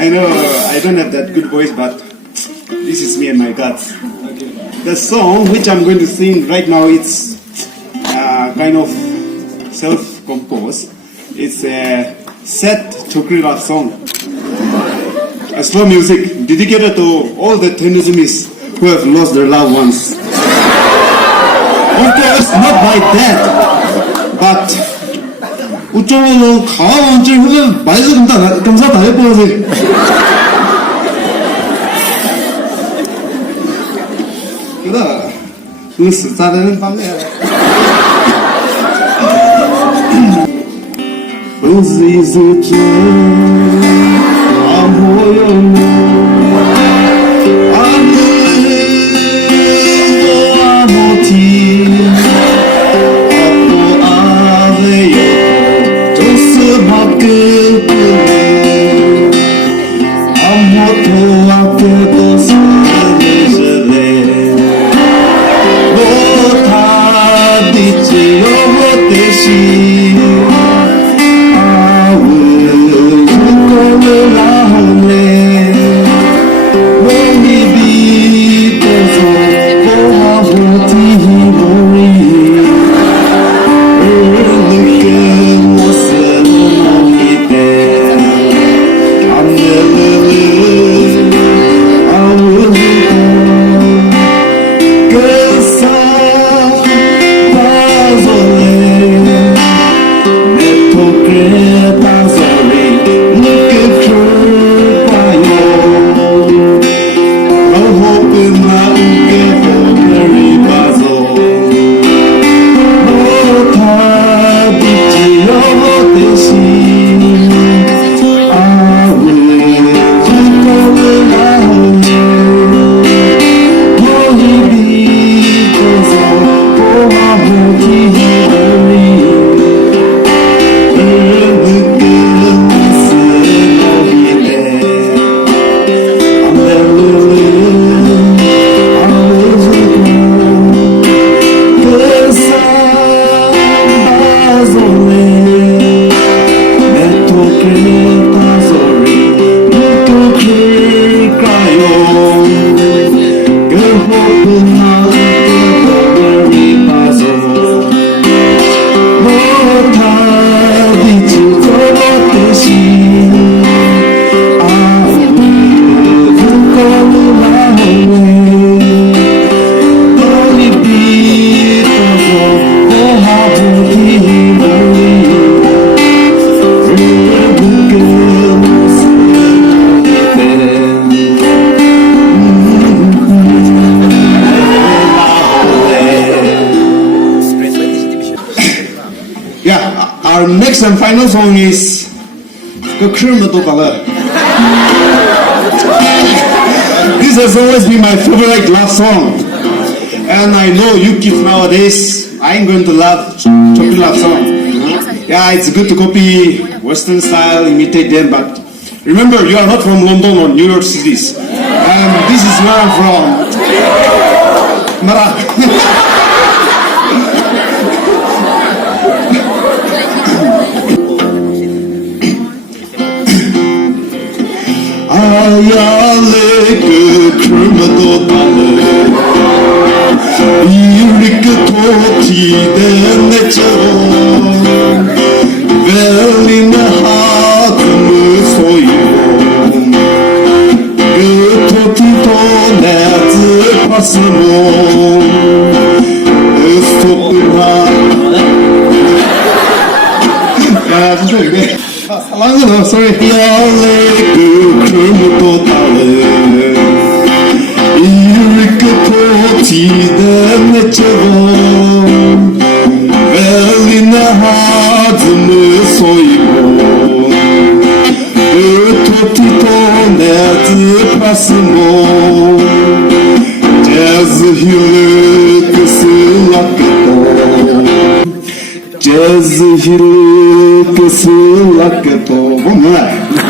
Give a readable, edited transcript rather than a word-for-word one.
I know I don't have that good voice, but this is me and my guts. The song which I'm going to sing right now, it's kind of self-composed. It's a sad chokri love song. A slow music dedicated to all the Tensumis who have lost their loved ones. Of course, not by death, but 우쪽으로 가와원지 후면 많이서 감사 다 해보세요. 그다 그 스타는 방에 어디서지 아무요 Our next and final song is The Kurmato Bala. This has always been my favorite love song. And I know you kids nowadays, I'm going to love Chokri love song. Yeah, it's good to copy Western style, imitate them, but remember, you are not from London or New York cities. And this is where I'm from. Mara. Ayale kırmızı dalı İrik toti dene çabuk Veline hatımı soyun Toti toneti pasımı Stopuna Sorry. Ayale kırmızı dalı İrik toti dene çabuk Veline hatımı soyun Toti toneti pasımı Cezhili kısılakto Cezhili kısılakto Vamos lá.